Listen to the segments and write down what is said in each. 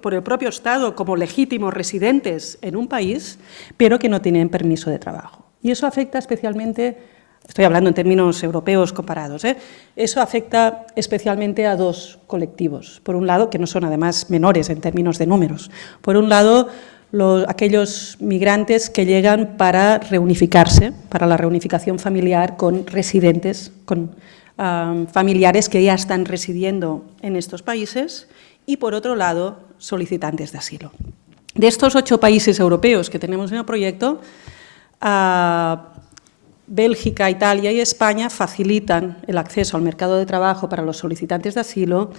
por el propio Estado como legítimos residentes en un país, pero que no tienen permiso de trabajo. Y eso afecta especialmente, estoy hablando en términos europeos comparados, eso afecta especialmente a dos colectivos. Por un lado, que no son además menores en términos de números. Por un lado, aquellos migrantes que llegan para reunificarse, para la reunificación familiar con residentes, con familiares que ya están residiendo en estos países, y, por otro lado, solicitantes de asilo. De estos 8 países europeos que tenemos en el proyecto, Bélgica, Italia y España facilitan el acceso al mercado de trabajo para los solicitantes de asilo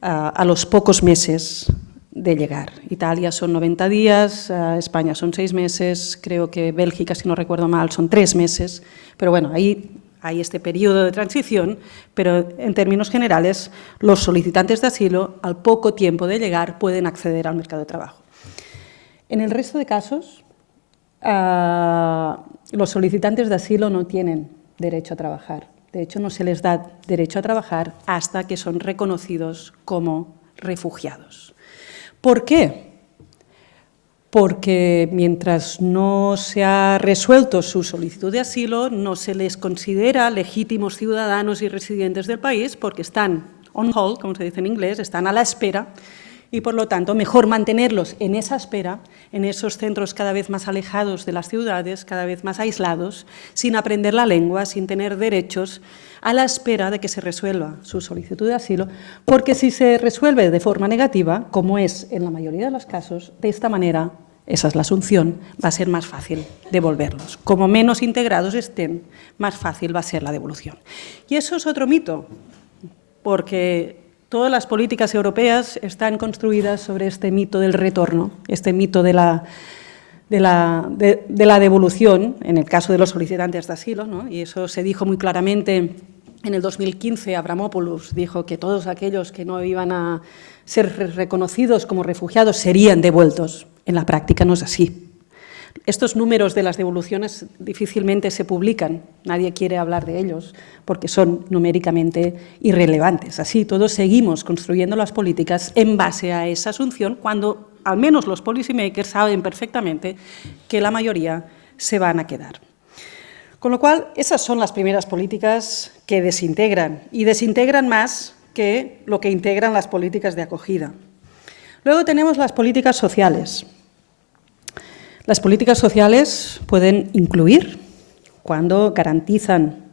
a los pocos meses de llegar. Italia son 90 días, España son 6 meses, creo que Bélgica, si no recuerdo mal, son 3 meses, pero bueno, ahí hay este periodo de transición, pero en términos generales los solicitantes de asilo al poco tiempo de llegar pueden acceder al mercado de trabajo. En el resto de casos, los solicitantes de asilo no tienen derecho a trabajar. De hecho, no se les da derecho a trabajar hasta que son reconocidos como refugiados. ¿Por qué? Porque mientras no se ha resuelto su solicitud de asilo, no se les considera legítimos ciudadanos y residentes del país porque están on hold, como se dice en inglés, están a la espera y, por lo tanto, mejor mantenerlos en esa espera, en esos centros cada vez más alejados de las ciudades, cada vez más aislados, sin aprender la lengua, sin tener derechos, a la espera de que se resuelva su solicitud de asilo, porque si se resuelve de forma negativa, como es en la mayoría de los casos, de esta manera, esa es la asunción, va a ser más fácil devolverlos. Como menos integrados estén, más fácil va a ser la devolución. Y eso es otro mito, porque todas las políticas europeas están construidas sobre este mito del retorno, este mito de la devolución, en el caso de los solicitantes de asilo, ¿no? Y eso se dijo muy claramente en el 2015. Avramopoulos dijo que todos aquellos que no iban a ser reconocidos como refugiados serían devueltos. En la práctica no es así. Estos números de las devoluciones difícilmente se publican, nadie quiere hablar de ellos porque son numéricamente irrelevantes. Así, todos seguimos construyendo las políticas en base a esa asunción, cuando al menos los policymakers saben perfectamente que la mayoría se van a quedar. Con lo cual, esas son las primeras políticas que desintegran, y desintegran más que lo que integran las políticas de acogida. Luego tenemos las políticas sociales. Las políticas sociales pueden incluir, cuando garantizan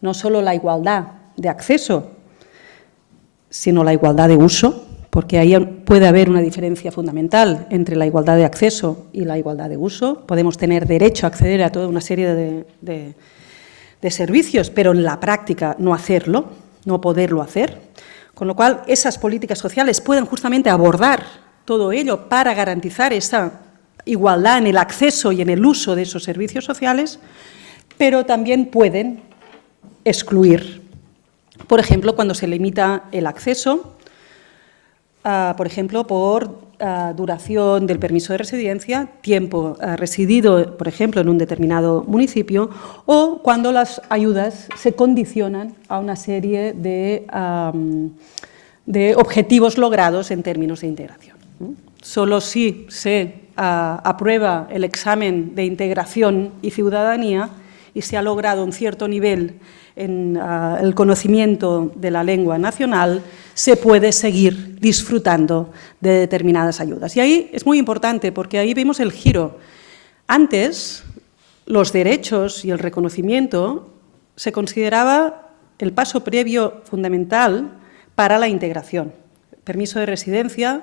no solo la igualdad de acceso, sino la igualdad de uso, porque ahí puede haber una diferencia fundamental entre la igualdad de acceso y la igualdad de uso. Podemos tener derecho a acceder a toda una serie de servicios, pero en la práctica no hacerlo, no poderlo hacer. Con lo cual, esas políticas sociales pueden justamente abordar todo ello para garantizar esa igualdad en el acceso y en el uso de esos servicios sociales, pero también pueden excluir. Por ejemplo, cuando se limita el acceso, por ejemplo, por duración del permiso de residencia, tiempo residido, por ejemplo, en un determinado municipio, o cuando las ayudas se condicionan a una serie de objetivos logrados en términos de integración. Solo si se aprueba el examen de integración y ciudadanía y se ha logrado un cierto nivel en el conocimiento de la lengua nacional, se puede seguir disfrutando de determinadas ayudas. Y ahí es muy importante, porque ahí vemos el giro. Antes, los derechos y el reconocimiento se consideraba el paso previo fundamental para la integración. Permiso de residencia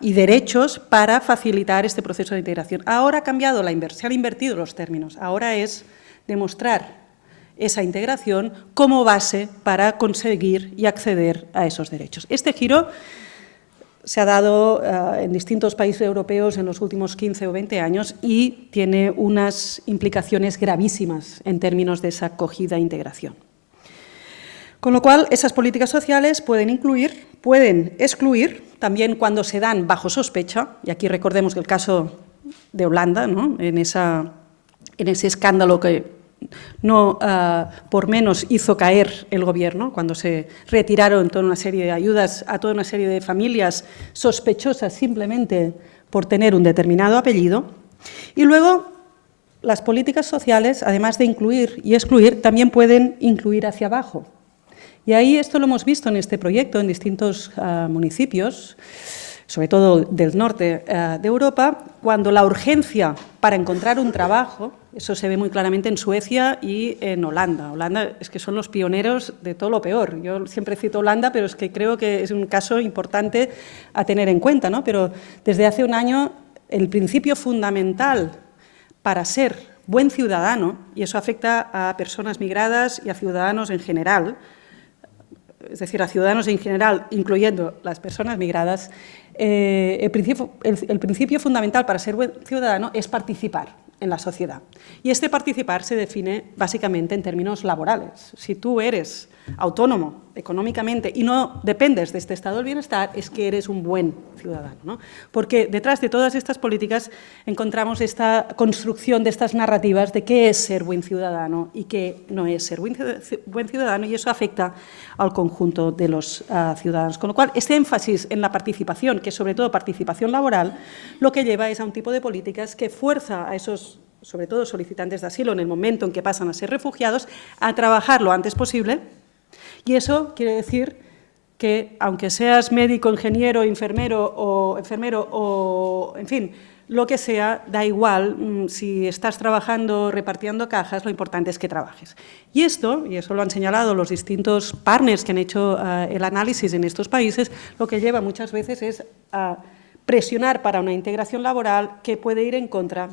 y derechos para facilitar este proceso de integración. Ahora ha cambiado se han invertido los términos. Ahora es demostrar esa integración como base para conseguir y acceder a esos derechos. Este giro se ha dado en distintos países europeos en los últimos 15 o 20 años y tiene unas implicaciones gravísimas en términos de esa acogida e integración. Con lo cual, esas políticas sociales pueden excluir, también cuando se dan bajo sospecha, y aquí recordemos el caso de Holanda, ¿no? en ese escándalo que no por menos hizo caer el Gobierno, cuando se retiraron toda una serie de ayudas a toda una serie de familias sospechosas simplemente por tener un determinado apellido. Y luego, las políticas sociales, además de incluir y excluir, también pueden incluir hacia abajo. Y ahí esto lo hemos visto en este proyecto en distintos municipios, sobre todo del norte de Europa, cuando la urgencia para encontrar un trabajo, eso se ve muy claramente en Suecia y en Holanda. Holanda es que son los pioneros de todo lo peor. Yo siempre cito Holanda, pero es que creo que es un caso importante a tener en cuenta, ¿no? Pero desde hace un año el principio fundamental para ser buen ciudadano, y eso afecta a personas migradas y a ciudadanos en general, es decir, a ciudadanos en general, incluyendo las personas migradas, el principio fundamental para ser buen ciudadano es participar en la sociedad. Y este participar se define básicamente en términos laborales. Si tú eres autónomo económicamente y no dependes de este estado del bienestar, es que eres un buen ciudadano, ¿no? Porque detrás de todas estas políticas encontramos esta construcción de estas narrativas de qué es ser buen ciudadano y qué no es ser buen ciudadano, y eso afecta al conjunto de los ciudadanos. Con lo cual, este énfasis en la participación, que es sobre todo participación laboral, lo que lleva es a un tipo de políticas que fuerza a esos, sobre todo solicitantes de asilo, en el momento en que pasan a ser refugiados, a trabajar lo antes posible. Y eso quiere decir que, aunque seas médico, ingeniero, enfermero o, en fin, lo que sea, da igual si estás trabajando repartiendo cajas, lo importante es que trabajes. Y eso lo han señalado los distintos partners que han hecho el análisis en estos países, lo que lleva muchas veces es a presionar para una integración laboral que puede ir en contra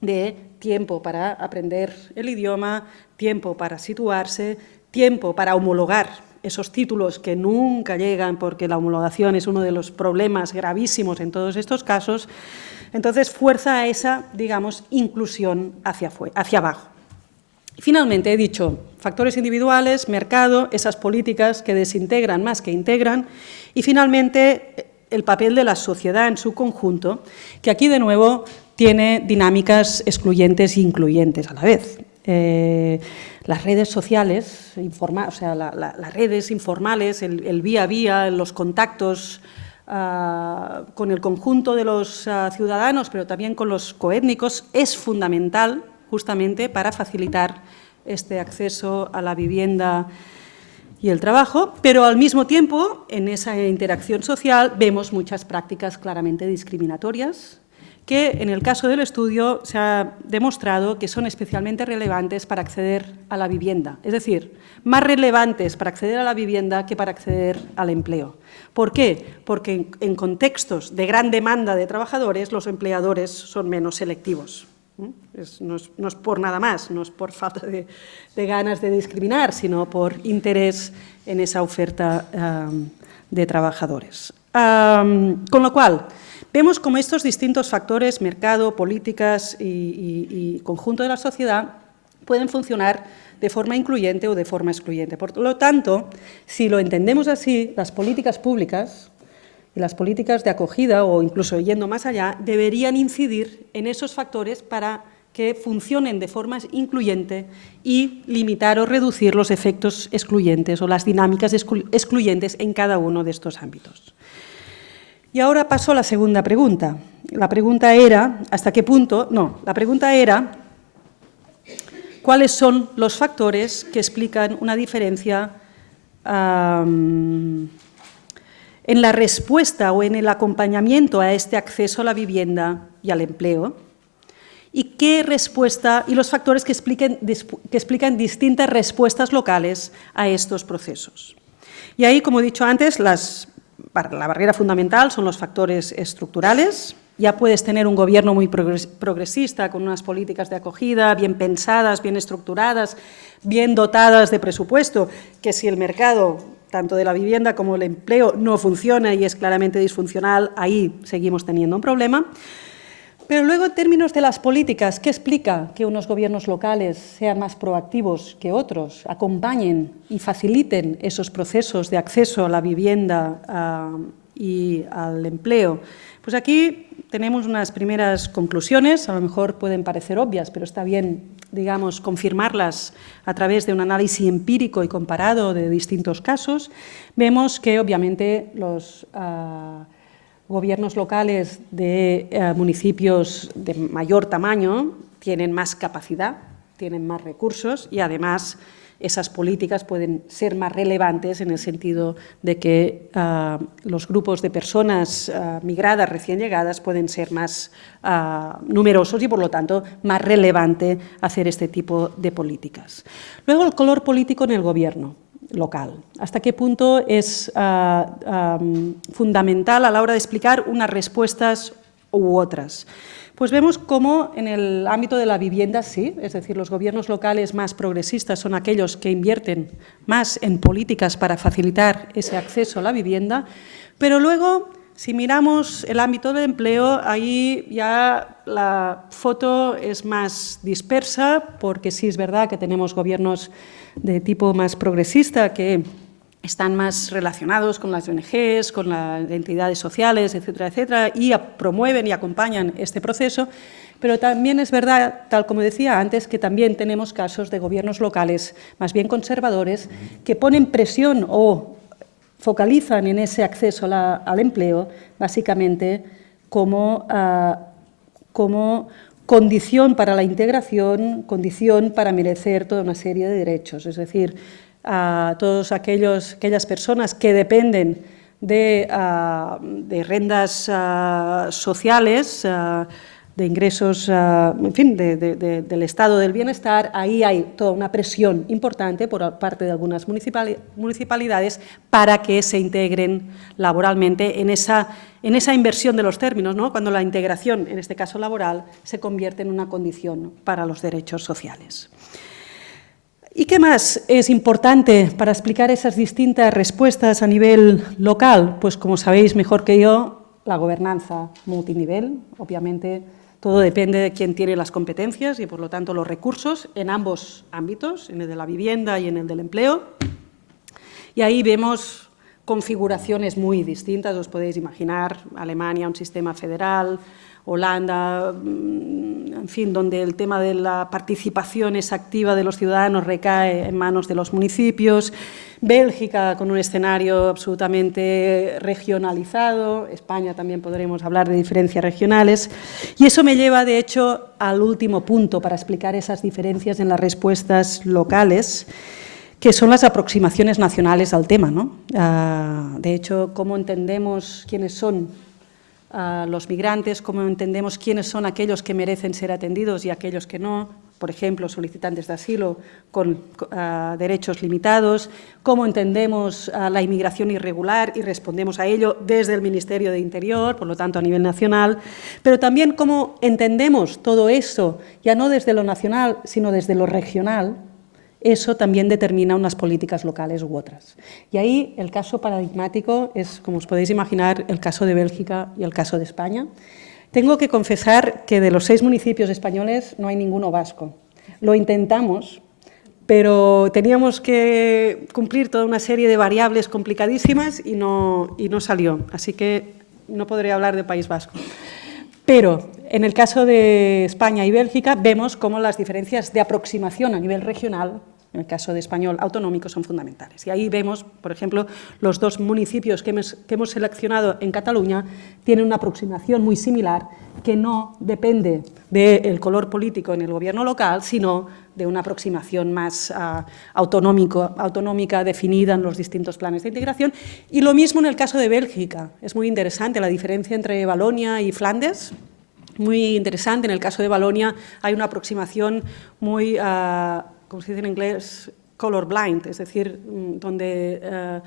de tiempo para aprender el idioma, tiempo para situarse, tiempo para homologar esos títulos que nunca llegan, porque la homologación es uno de los problemas gravísimos en todos estos casos. Entonces, fuerza a esa, digamos, inclusión hacia abajo. Finalmente, he dicho, factores individuales, mercado, esas políticas que desintegran más que integran, y finalmente el papel de la sociedad en su conjunto, que aquí de nuevo tiene dinámicas excluyentes e incluyentes a la vez. Las redes sociales, las redes informales, el vía a vía, los contactos con el conjunto de los ciudadanos, pero también con los coétnicos, es fundamental justamente para facilitar este acceso a la vivienda y el trabajo, pero al mismo tiempo, en esa interacción social, vemos muchas prácticas claramente discriminatorias, que en el caso del estudio se ha demostrado que son especialmente relevantes para acceder a la vivienda, es decir, más relevantes para acceder a la vivienda que para acceder al empleo. ¿Por qué? Porque en contextos de gran demanda de trabajadores, los empleadores son menos selectivos. No es por nada más, no es por falta de ganas de discriminar, sino por interés en esa oferta de trabajadores. Con lo cual, vemos cómo estos distintos factores, mercado, políticas y conjunto de la sociedad, pueden funcionar de forma incluyente o de forma excluyente. Por lo tanto, si lo entendemos así, las políticas públicas y las políticas de acogida, o incluso yendo más allá, deberían incidir en esos factores para que funcionen de forma incluyente y limitar o reducir los efectos excluyentes o las dinámicas excluyentes en cada uno de estos ámbitos. Y ahora paso a la segunda pregunta. La pregunta era, ¿hasta qué punto? No, la pregunta era, ¿cuáles son los factores que explican una diferencia en la respuesta o en el acompañamiento a este acceso a la vivienda y al empleo? ¿Y qué respuesta y los factores que explican distintas respuestas locales a estos procesos? Y ahí, como he dicho antes, la barrera fundamental son los factores estructurales. Ya puedes tener un gobierno muy progresista, con unas políticas de acogida bien pensadas, bien estructuradas, bien dotadas de presupuesto, que si el mercado, tanto de la vivienda como el empleo, no funciona y es claramente disfuncional, ahí seguimos teniendo un problema. Pero luego, en términos de las políticas, ¿qué explica que unos gobiernos locales sean más proactivos que otros, acompañen y faciliten esos procesos de acceso a la vivienda y al empleo. Pues aquí tenemos unas primeras conclusiones, a lo mejor pueden parecer obvias, pero está bien, digamos, confirmarlas a través de un análisis empírico y comparado de distintos casos. Vemos que, obviamente, los gobiernos locales de municipios de mayor tamaño tienen más capacidad, tienen más recursos y, además, esas políticas pueden ser más relevantes en el sentido de que los grupos de personas migradas, recién llegadas, pueden ser más numerosos y, por lo tanto, más relevante hacer este tipo de políticas. Luego, el color político en el gobierno local. ¿Hasta qué punto es fundamental a la hora de explicar unas respuestas u otras? Pues vemos cómo en el ámbito de la vivienda sí, es decir, los gobiernos locales más progresistas son aquellos que invierten más en políticas para facilitar ese acceso a la vivienda, pero luego, si miramos el ámbito del empleo, ahí ya la foto es más dispersa, porque sí es verdad que tenemos gobiernos de tipo más progresista que están más relacionados con las ONGs, con las entidades sociales, etcétera, etcétera, y promueven y acompañan este proceso, pero también es verdad, tal como decía antes, que también tenemos casos de gobiernos locales más bien conservadores que ponen presión o focalizan en ese acceso al empleo, básicamente como condición para la integración, condición para merecer toda una serie de derechos, es decir, a todas aquellas personas que dependen de rendas sociales, de ingresos, en fin, del estado del bienestar, ahí hay toda una presión importante por parte de algunas municipalidades para que se integren laboralmente en esa inversión de los términos, ¿no? Cuando la integración, en este caso laboral, se convierte en una condición para los derechos sociales. ¿Y qué más es importante para explicar esas distintas respuestas a nivel local? Pues, como sabéis mejor que yo, la gobernanza multinivel. Obviamente, todo depende de quién tiene las competencias y, por lo tanto, los recursos en ambos ámbitos, en el de la vivienda y en el del empleo. Y ahí vemos configuraciones muy distintas, os podéis imaginar, Alemania, un sistema federal, Holanda, en fin, donde el tema de la participación es activa de los ciudadanos recae en manos de los municipios, Bélgica con un escenario absolutamente regionalizado, España también podremos hablar de diferencias regionales, y eso me lleva, de hecho, al último punto para explicar esas diferencias en las respuestas locales, que son las aproximaciones nacionales al tema, ¿no? De hecho, cómo entendemos quiénes son los migrantes, cómo entendemos quiénes son aquellos que merecen ser atendidos y aquellos que no, por ejemplo, solicitantes de asilo con derechos limitados, cómo entendemos la inmigración irregular y respondemos a ello desde el Ministerio de Interior, por lo tanto a nivel nacional, pero también cómo entendemos todo eso, ya no desde lo nacional, sino desde lo regional. Eso también determina unas políticas locales u otras. Y ahí el caso paradigmático es, como os podéis imaginar, el caso de Bélgica y el caso de España. Tengo que confesar que de los 6 municipios españoles no hay ninguno vasco. Lo intentamos, pero teníamos que cumplir toda una serie de variables complicadísimas y no salió. Así que no podré hablar de País Vasco. Pero en el caso de España y Bélgica vemos cómo las diferencias de aproximación a nivel regional, en el caso de español autonómico, son fundamentales. Y ahí vemos, por ejemplo, los 2 municipios que hemos seleccionado en Cataluña tienen una aproximación muy similar que no depende del color político en el gobierno local, sino de una aproximación más autonómica definida en los distintos planes de integración. Y lo mismo en el caso de Bélgica. Es muy interesante la diferencia entre Valonia y Flandes. Muy interesante. En el caso de Valonia hay una aproximación muy, como se dice en inglés, colorblind, es decir, donde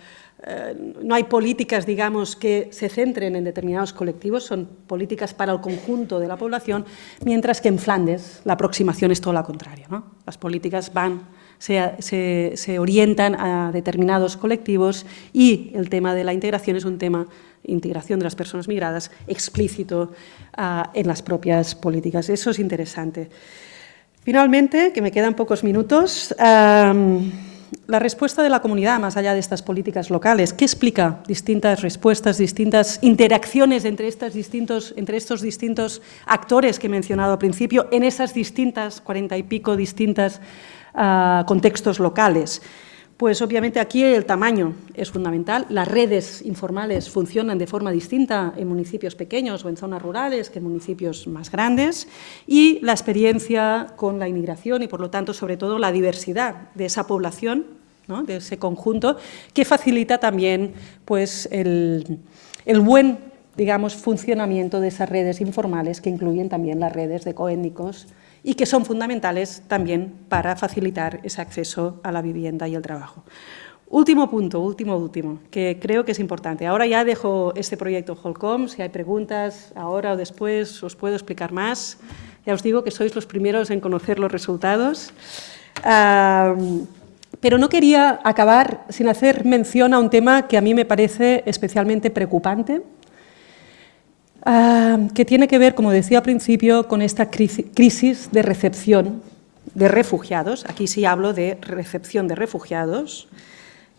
no hay políticas, digamos, que se centren en determinados colectivos, son políticas para el conjunto de la población, mientras que en Flandes la aproximación es todo lo contrario, ¿no? Las políticas se orientan a determinados colectivos y el tema de la integración es un tema, integración de las personas migradas, explícito en las propias políticas. Eso es interesante. Finalmente, que me quedan pocos minutos, la respuesta de la comunidad, más allá de estas políticas locales, ¿qué explica distintas respuestas, distintas interacciones entre estos distintos actores que he mencionado al principio, en esas distintas, 40 y pico distintas contextos locales? Pues obviamente aquí el tamaño es fundamental. Las redes informales funcionan de forma distinta en municipios pequeños o en zonas rurales que en municipios más grandes, y la experiencia con la inmigración y, por lo tanto, sobre todo la diversidad de esa población, ¿no?, de ese conjunto, que facilita también pues, el buen, digamos, funcionamiento de esas redes informales, que incluyen también las redes de coétnicos y que son fundamentales también para facilitar ese acceso a la vivienda y el trabajo. Último punto, último, que creo que es importante. Ahora ya dejo este proyecto Holcomb. Si hay preguntas ahora o después os puedo explicar más. Ya os digo que sois los primeros en conocer los resultados. Pero no quería acabar sin hacer mención a un tema que a mí me parece especialmente preocupante, que tiene que ver, como decía al principio, con esta crisis de recepción de refugiados. Aquí sí hablo de recepción de refugiados,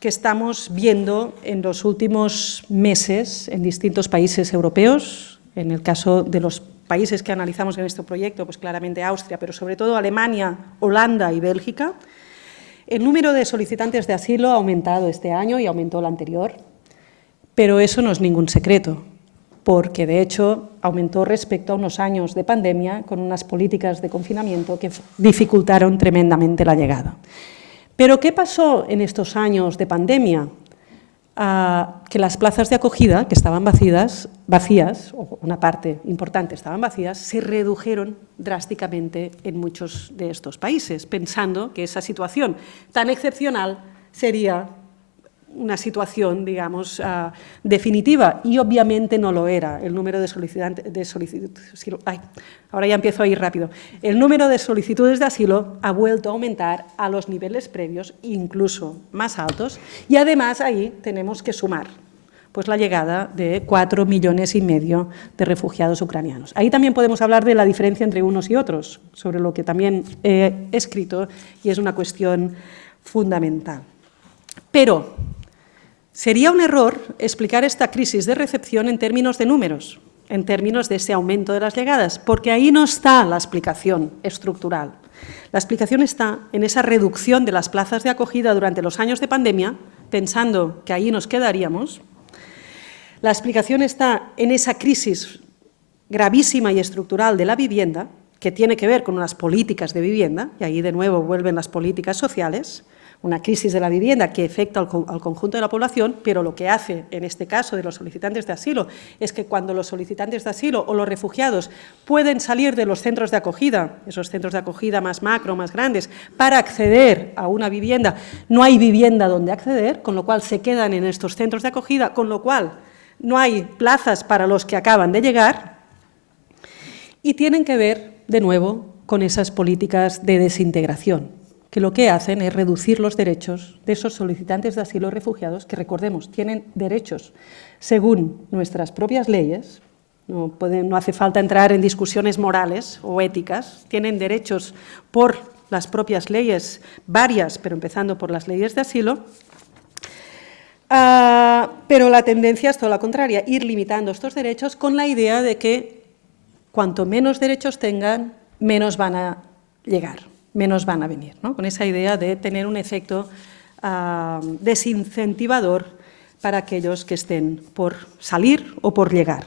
que estamos viendo en los últimos meses en distintos países europeos. En el caso de los países que analizamos en este proyecto, pues claramente Austria, pero sobre todo Alemania, Holanda y Bélgica. El número de solicitantes de asilo ha aumentado este año y aumentó el anterior, pero eso no es ningún secreto, porque de hecho aumentó respecto a unos años de pandemia con unas políticas de confinamiento que dificultaron tremendamente la llegada. Pero ¿qué pasó en estos años de pandemia? Que las plazas de acogida, que estaban vacías, o una parte importante estaban vacías, se redujeron drásticamente en muchos de estos países, pensando que esa situación tan excepcional sería una situación, digamos, definitiva, y obviamente no lo era. El número de ahora ya empiezo a ir rápido. El número de solicitudes de asilo ha vuelto a aumentar a los niveles previos, incluso más altos, y además ahí tenemos que sumar pues, la llegada de 4,5 millones de refugiados ucranianos. Ahí también podemos hablar de la diferencia entre unos y otros, sobre lo que también he escrito, y es una cuestión fundamental. Pero sería un error explicar esta crisis de recepción en términos de números, en términos de ese aumento de las llegadas, porque ahí no está la explicación estructural. La explicación está en esa reducción de las plazas de acogida durante los años de pandemia, pensando que ahí nos quedaríamos. La explicación está en esa crisis gravísima y estructural de la vivienda, que tiene que ver con unas políticas de vivienda, y ahí de nuevo vuelven las políticas sociales, una crisis de la vivienda que afecta al conjunto de la población, pero lo que hace en este caso de los solicitantes de asilo es que cuando los solicitantes de asilo o los refugiados pueden salir de los centros de acogida, esos centros de acogida más macro, más grandes, para acceder a una vivienda, no hay vivienda donde acceder, con lo cual se quedan en estos centros de acogida, con lo cual no hay plazas para los que acaban de llegar, y tienen que ver, de nuevo, con esas políticas de desintegración, que lo que hacen es reducir los derechos de esos solicitantes de asilo y refugiados, que, recordemos, tienen derechos según nuestras propias leyes, no hace falta entrar en discusiones morales o éticas, tienen derechos por las propias leyes, varias, pero empezando por las leyes de asilo, pero la tendencia es toda la contraria, ir limitando estos derechos con la idea de que cuanto menos derechos tengan, menos van a llegar, menos van a venir, ¿no? Con esa idea de tener un efecto desincentivador para aquellos que estén por salir o por llegar.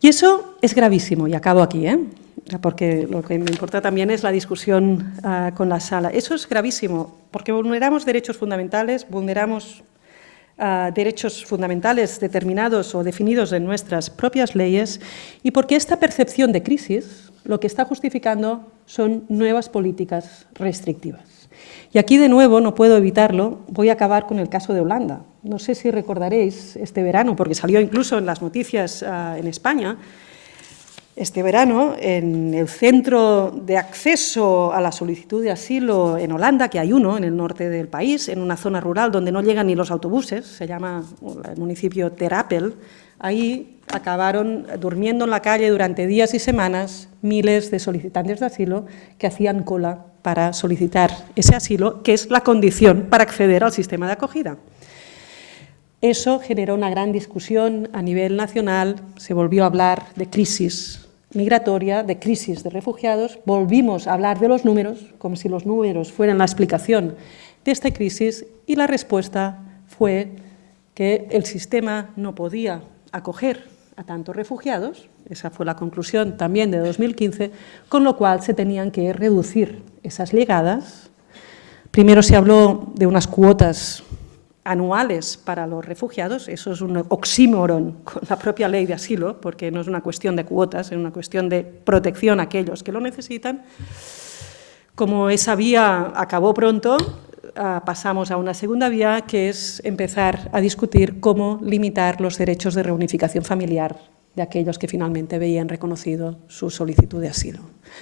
Y eso es gravísimo, y acabo aquí, porque lo que me importa también es la discusión con la sala. Eso es gravísimo, porque vulneramos derechos fundamentales, derechos fundamentales determinados o definidos en nuestras propias leyes, y porque esta percepción de crisis lo que está justificando son nuevas políticas restrictivas. Y aquí, de nuevo, no puedo evitarlo, voy a acabar con el caso de Holanda. No sé si recordaréis este verano, porque salió incluso en las noticias en España, este verano, en el centro de acceso a la solicitud de asilo en Holanda, que hay uno en el norte del país, en una zona rural donde no llegan ni los autobuses, se llama el municipio Ter Apel, Ahí acabaron durmiendo en la calle durante días y semanas miles de solicitantes de asilo que hacían cola para solicitar ese asilo, que es la condición para acceder al sistema de acogida. Eso generó una gran discusión a nivel nacional, se volvió a hablar de crisis migratoria, de crisis de refugiados, volvimos a hablar de los números, como si los números fueran la explicación de esta crisis, y la respuesta fue que el sistema no podía acoger a tantos refugiados, esa fue la conclusión también de 2015, con lo cual se tenían que reducir esas llegadas. Primero se habló de unas cuotas anuales para los refugiados, eso es un oxímoron con la propia ley de asilo, porque no es una cuestión de cuotas, es una cuestión de protección a aquellos que lo necesitan. Como esa vía acabó pronto, pasamos a una segunda vía, que es empezar a discutir cómo limitar los derechos de reunificación familiar de aquellos que finalmente veían reconocido su solicitud de asilo.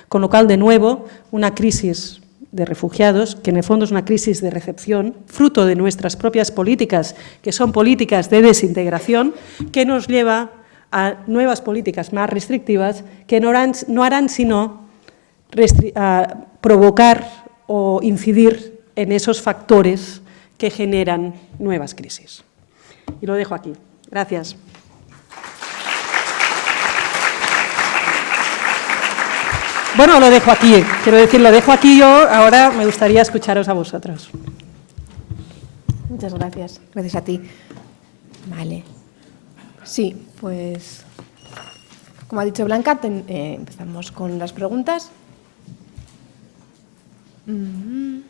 Con lo cual, de nuevo, una crisis de refugiados, que en el fondo es una crisis de recepción, fruto de nuestras propias políticas, que son políticas de desintegración, que nos lleva a nuevas políticas más restrictivas que no harán sino provocar o incidir en esos factores que generan nuevas crisis. Y lo dejo aquí. Gracias. Bueno, lo dejo aquí, quiero decir, lo dejo aquí yo, ahora me gustaría escucharos a vosotros. Muchas gracias, gracias a ti. Vale. Sí, pues, como ha dicho Blanca, empezamos con las preguntas. El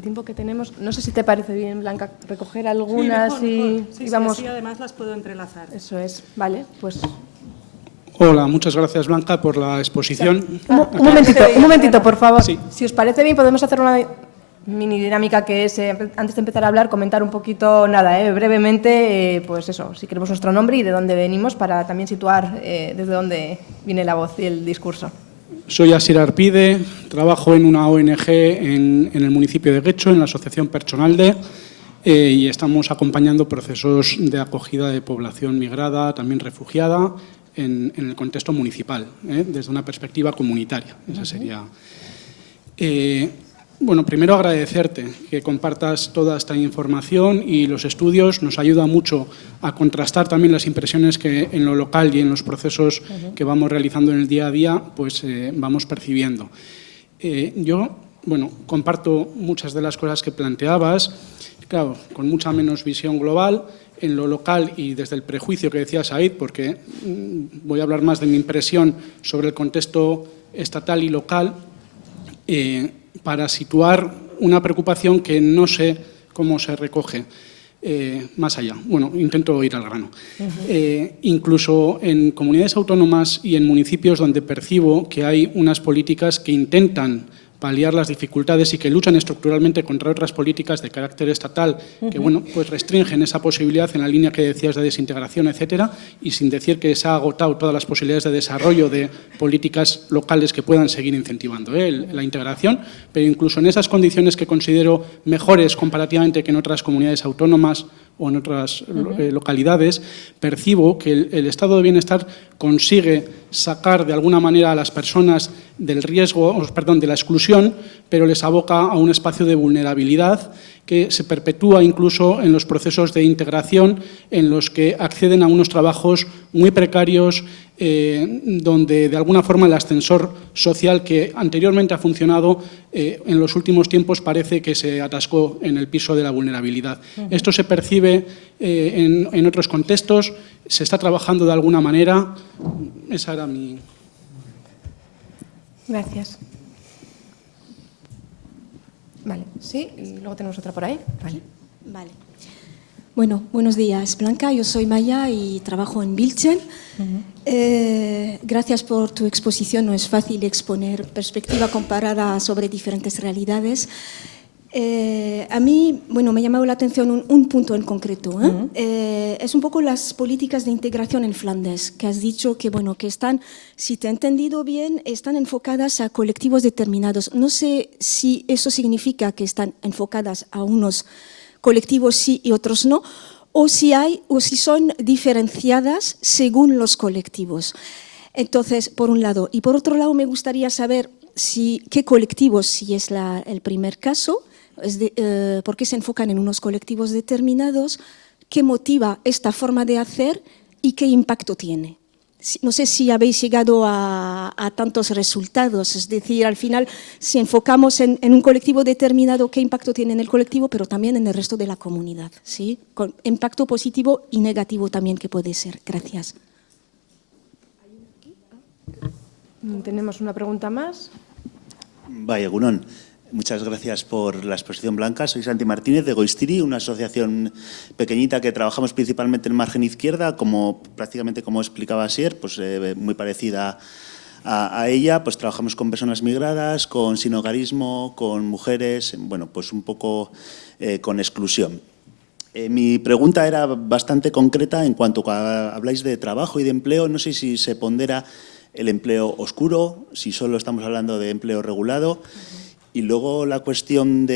tiempo que tenemos, no sé si te parece bien, Blanca, recoger algunas sí, mejor. y vamos. Sí, además las puedo entrelazar. Eso es, vale, pues. Hola, muchas gracias, Blanca, por la exposición. Un momentito, por favor. Sí. Si os parece bien, podemos hacer una mini dinámica que es, antes de empezar a hablar, comentar un poquito, brevemente, pues eso, si queremos nuestro nombre y de dónde venimos, para también situar desde dónde viene la voz y el discurso. Soy Asier Arpide, trabajo en una ONG en el municipio de Guecho, en la asociación Pertsonalde, y estamos acompañando procesos de acogida de población migrada, también refugiada, en el contexto municipal, desde una perspectiva comunitaria. Esa sería. Bueno, primero agradecerte que compartas toda esta información y los estudios. Nos ayuda mucho a contrastar también las impresiones que en lo local y en los procesos que vamos realizando en el día a día, pues vamos percibiendo. Yo, bueno, comparto muchas de las cosas que planteabas, claro, con mucha menos visión global, en lo local y desde el prejuicio que decía Said, porque voy a hablar más de mi impresión sobre el contexto estatal y local, para situar una preocupación que no sé cómo se recoge más allá. Bueno, intento ir al grano. Incluso en comunidades autónomas y en municipios donde percibo que hay unas políticas que intentan paliar las dificultades y que luchan estructuralmente contra otras políticas de carácter estatal que, bueno, pues restringen esa posibilidad en la línea que decías de desintegración, etcétera, y sin decir que se ha agotado todas las posibilidades de desarrollo de políticas locales que puedan seguir incentivando la integración, pero incluso en esas condiciones que considero mejores comparativamente que en otras comunidades autónomas o en otras localidades, percibo que el estado de bienestar consigue sacar de alguna manera a las personas del riesgo, perdón, de la exclusión, pero les aboca a un espacio de vulnerabilidad que se perpetúa incluso en los procesos de integración en los que acceden a unos trabajos muy precarios, donde de alguna forma el ascensor social que anteriormente ha funcionado en los últimos tiempos parece que se atascó en el piso de la vulnerabilidad. Esto se percibe en otros contextos, se está trabajando de alguna manera. Esa era mi... Gracias. Vale, sí, y luego tenemos otra por ahí. Vale. Bueno, buenos días, Blanca. Yo soy Maya y trabajo en Vilchen. Gracias por tu exposición. No es fácil exponer perspectiva comparada sobre diferentes realidades. A mí, bueno, me ha llamado la atención un punto en concreto. Es un poco las políticas de integración en Flandes, que has dicho que, bueno, que están, si te he entendido bien, están enfocadas a colectivos determinados. No sé si eso significa que están enfocadas a unos colectivos sí y otros no, o si son diferenciadas según los colectivos. Entonces, por un lado. Y por otro lado, me gustaría saber qué colectivos, si es el primer caso, por qué se enfocan en unos colectivos determinados, qué motiva esta forma de hacer y qué impacto tiene. No sé si habéis llegado a tantos resultados, es decir, al final, si enfocamos en un colectivo determinado, qué impacto tiene en el colectivo, pero también en el resto de la comunidad, ¿sí? Con impacto positivo y negativo también que puede ser. Gracias. Tenemos una pregunta más. Vaya, Gunón. Muchas gracias por la exposición, Blanca. Soy Santi Martínez de Goistiri, una asociación pequeñita que trabajamos principalmente en margen izquierda, prácticamente como explicaba Asier, pues muy parecida a ella. Pues trabajamos con personas migradas, con sinhogarismo, con mujeres, bueno, pues un poco con exclusión. Mi pregunta era bastante concreta en cuanto a habláis de trabajo y de empleo. No sé si se pondera el empleo oscuro, si solo estamos hablando de empleo regulado. Y luego la cuestión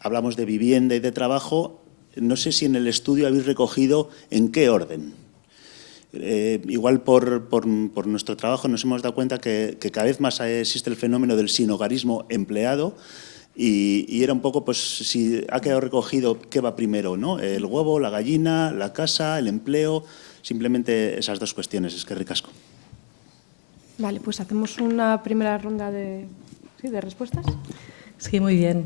hablamos de vivienda y de trabajo, no sé si en el estudio habéis recogido en qué orden. Igual por nuestro trabajo nos hemos dado cuenta que cada vez más existe el fenómeno del sinhogarismo empleado y era un poco, pues, si ha quedado recogido qué va primero, ¿no? El huevo, la gallina, la casa, el empleo, simplemente esas dos cuestiones. Es que ricasco. Vale, pues hacemos una primera ronda de respuestas. Sí, muy bien.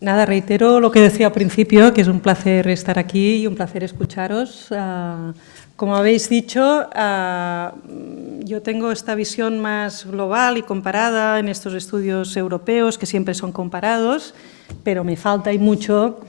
Nada, reitero lo que decía al principio, que es un placer estar aquí y un placer escucharos. Como habéis dicho, yo tengo esta visión más global y comparada en estos estudios europeos, que siempre son comparados, pero me falta y mucho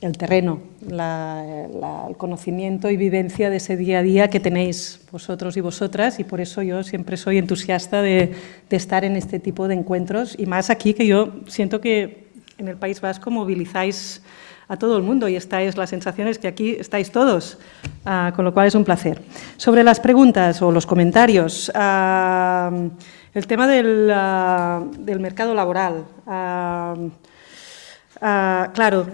el terreno, el conocimiento y vivencia de ese día a día que tenéis vosotros y vosotras, y por eso yo siempre soy entusiasta de estar en este tipo de encuentros, y más aquí, que yo siento que en el País Vasco movilizáis a todo el mundo y la sensación es que aquí estáis todos, con lo cual es un placer. Sobre las preguntas o los comentarios, el tema del mercado laboral. Claro,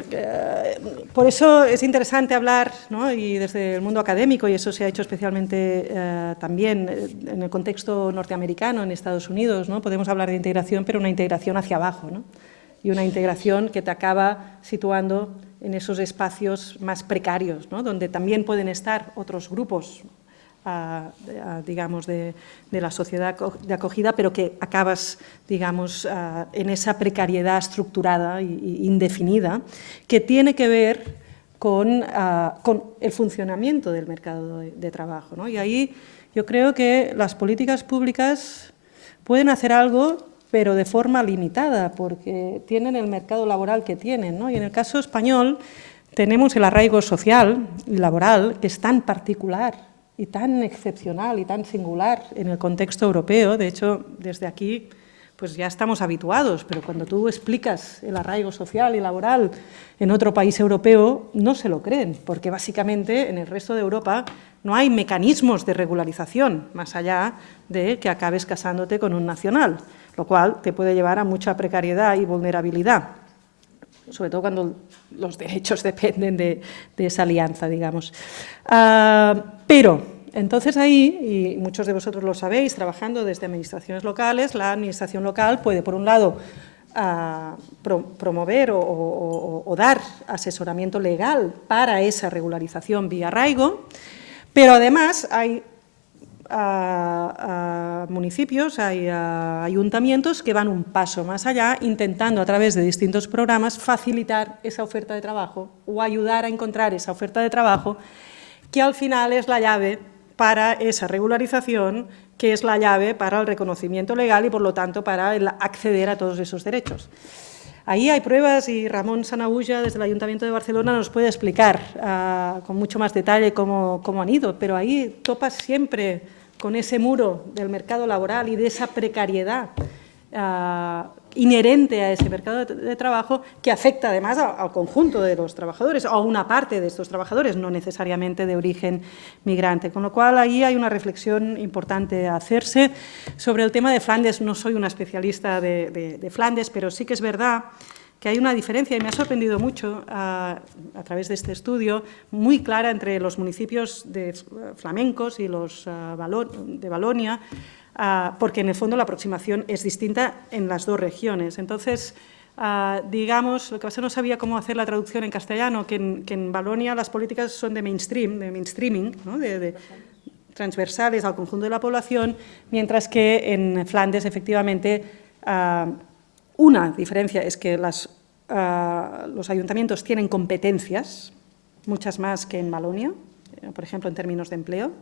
por eso es interesante hablar, ¿no? Y desde el mundo académico, y eso se ha hecho especialmente también en el contexto norteamericano, en Estados Unidos, ¿no? Podemos hablar de integración, pero una integración hacia abajo, ¿no? Y una integración que te acaba situando en esos espacios más precarios, ¿no? Donde también pueden estar otros grupos, digamos, de la sociedad de acogida, pero que acabas, digamos, en esa precariedad estructurada e indefinida, que tiene que ver con el funcionamiento del mercado de trabajo, ¿no? Y ahí yo creo que las políticas públicas pueden hacer algo, pero de forma limitada, porque tienen el mercado laboral que tienen, ¿no? Y en el caso español tenemos el arraigo social y laboral, que es tan particular y tan excepcional y tan singular en el contexto europeo. De hecho, desde aquí pues ya estamos habituados, pero cuando tú explicas el arraigo social y laboral en otro país europeo, no se lo creen, porque básicamente en el resto de Europa no hay mecanismos de regularización, más allá de que acabes casándote con un nacional, lo cual te puede llevar a mucha precariedad y vulnerabilidad, sobre todo cuando los derechos dependen de esa alianza, digamos. Pero, entonces ahí, y muchos de vosotros lo sabéis, trabajando desde administraciones locales, la administración local puede, por un lado, promover o dar asesoramiento legal para esa regularización vía arraigo, pero además hay municipios, hay ayuntamientos que van un paso más allá, intentando a través de distintos programas facilitar esa oferta de trabajo o ayudar a encontrar esa oferta de trabajo, que al final es la llave para esa regularización, que es la llave para el reconocimiento legal y, por lo tanto, para el acceder a todos esos derechos. Ahí hay pruebas y Ramón Sanahuja, desde el Ayuntamiento de Barcelona, nos puede explicar con mucho más detalle cómo han ido, pero ahí topas siempre con ese muro del mercado laboral y de esa precariedad inherente a ese mercado de trabajo, que afecta además al conjunto de los trabajadores o a una parte de estos trabajadores, no necesariamente de origen migrante. Con lo cual, ahí hay una reflexión importante a hacerse. Sobre el tema de Flandes, no soy una especialista de Flandes, pero sí que es verdad que hay una diferencia, y me ha sorprendido mucho a través de este estudio, muy clara entre los municipios flamencos y los de Valonia, porque en el fondo la aproximación es distinta en las dos regiones. Entonces, digamos, lo que pasa, no sabía cómo hacer la traducción en castellano, que en Valonia las políticas son de mainstreaming, ¿no? de transversales al conjunto de la población, mientras que en Flandes, efectivamente, una diferencia es que los ayuntamientos tienen competencias, muchas más que en Valonia, por ejemplo, en términos de empleo.